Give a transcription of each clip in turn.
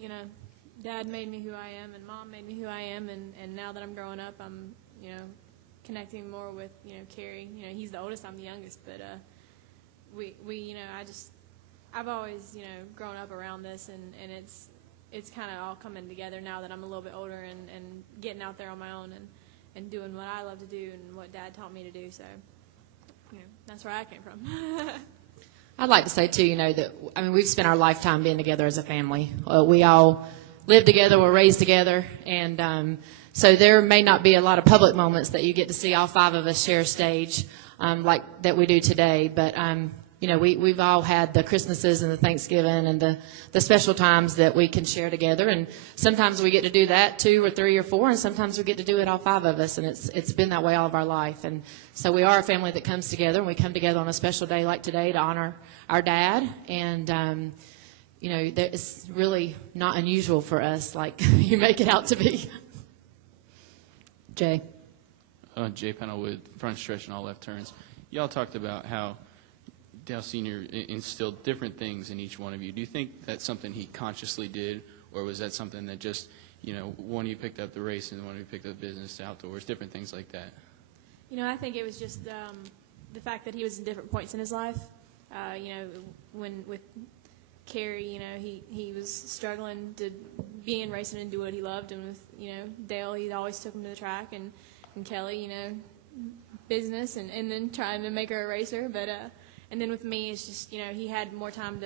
you know, Dad made me who I am, and Mom made me who I am, and now that I'm growing up, I'm, you know, connecting more with, you know, Kerry. You know, he's the oldest, I'm the youngest, but we you know, I've always, you know, grown up around this, and it's kind of all coming together now that I'm a little bit older and getting out there on my own and doing what I love to do and what Dad taught me to do. So, you know, that's where I came from. I'd like to say, too, you know, that, I mean, we've spent our lifetime being together as a family. We all live together, we're raised together, and so there may not be a lot of public moments that you get to see all 5 of us share a stage like that we do today, but you know, we've all had the Christmases and the Thanksgiving and the special times that we can share together, and sometimes we get to do that 2 or 3 or 4, and sometimes we get to do it all 5 of us, and it's been that way all of our life. And so we are a family that comes together, and we come together on a special day like today to honor our dad, and you know, it's really not unusual for us like you make it out to be. Jay. Jay Pennell with Front Stretch and All Left Turns. Y'all talked about how Dale Sr. instilled different things in each one of you. Do you think that's something he consciously did, or was that something that just, you know, one of you picked up the race and one of you picked up business, outdoors, different things like that? You know, I think it was just the fact that he was in different points in his life. You know, when with Kerry, you know, he was struggling to be in racing and do what he loved, and with, you know, Dale, he always took him to the track, and Kelley, you know, business and then trying to make her a racer, but and then with me, it's just, you know, he had more time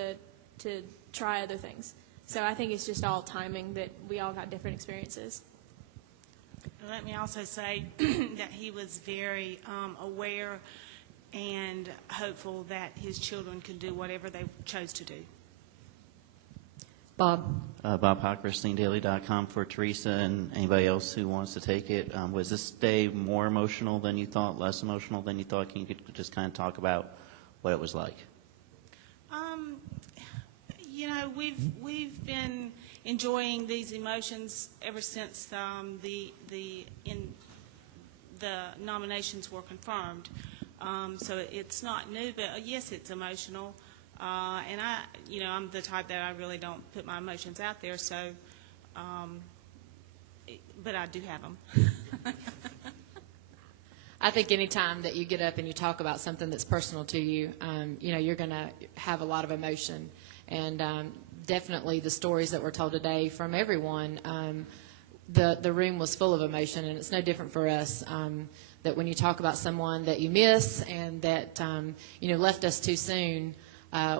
to try other things. So I think it's just all timing that we all got different experiences. Let me also say that he was very aware and hopeful that his children could do whatever they chose to do. Bob. Bob Hocker, SteenDaily.com for Teresa and anybody else who wants to take it. Was this day more emotional than you thought, less emotional than you thought? Can you just kind of talk about what it was like? You know, we've been enjoying these emotions ever since the nominations were confirmed. So it's not new, but yes, it's emotional. And you know, I'm the type that I really don't put my emotions out there. So, but I do have them. I think any time that you get up and you talk about something that's personal to you, you know, you're going to have a lot of emotion. And definitely the stories that were told today from everyone, the room was full of emotion, and it's no different for us. That when you talk about someone that you miss and that, you know, left us too soon,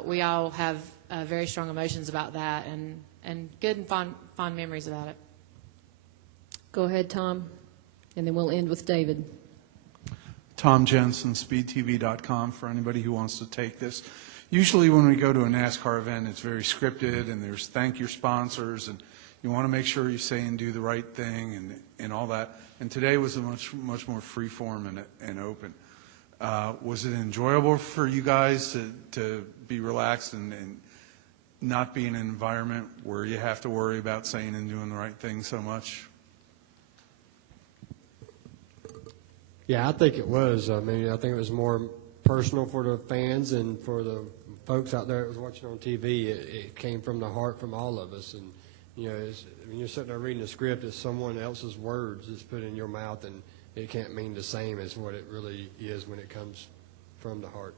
we all have very strong emotions about that, and good and fond memories about it. Go ahead, Tom, and then we'll end with David. Tom Jensen, SpeedTV.com, for anybody who wants to take this. Usually when we go to a NASCAR event, it's very scripted, and there's thank your sponsors, and you want to make sure you say and do the right thing and all that. And today was a much more free form and open. Was it enjoyable for you guys to be relaxed and not be in an environment where you have to worry about saying and doing the right thing so much? Yeah, I think it was. I mean, I think it was more personal for the fans and for the folks out there that was watching on TV. It came from the heart from all of us. And, you know, when you're sitting there reading the script, it's someone else's words that's put in your mouth, and it can't mean the same as what it really is when it comes from the heart.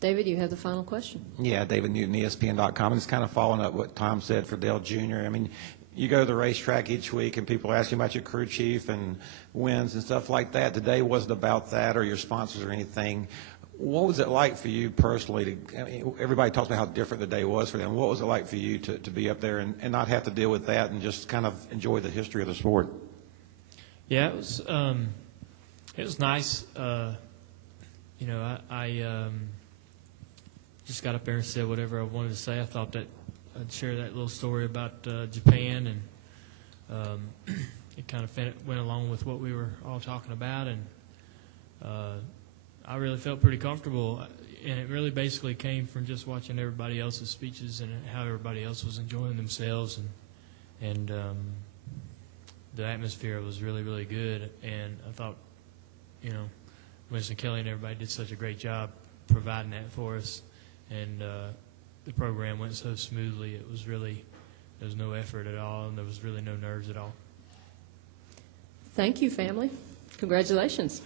David, you have the final question. Yeah, David Newton, ESPN.com. And it's kind of following up what Tom said for Dale Jr. I mean, you go to the racetrack each week and people ask you about your crew chief and wins and stuff like that. Today wasn't about that or your sponsors or anything. What was it like for you personally? I mean, everybody talks about how different the day was for them. What was it like for you to be up there and not have to deal with that and just kind of enjoy the history of the sport? Yeah, it was nice. You know, I just got up there and said whatever I wanted to say. I thought that I'd share that little story about Japan, and it kind of went along with what we were all talking about, and I really felt pretty comfortable, and it really basically came from just watching everybody else's speeches and how everybody else was enjoying themselves, and the atmosphere was really, really good, and I thought, you know, Winston Kelley and everybody did such a great job providing that for us, and the program went so smoothly. It was really, there was no effort at all, and there was really no nerves at all. Thank you, family. Congratulations.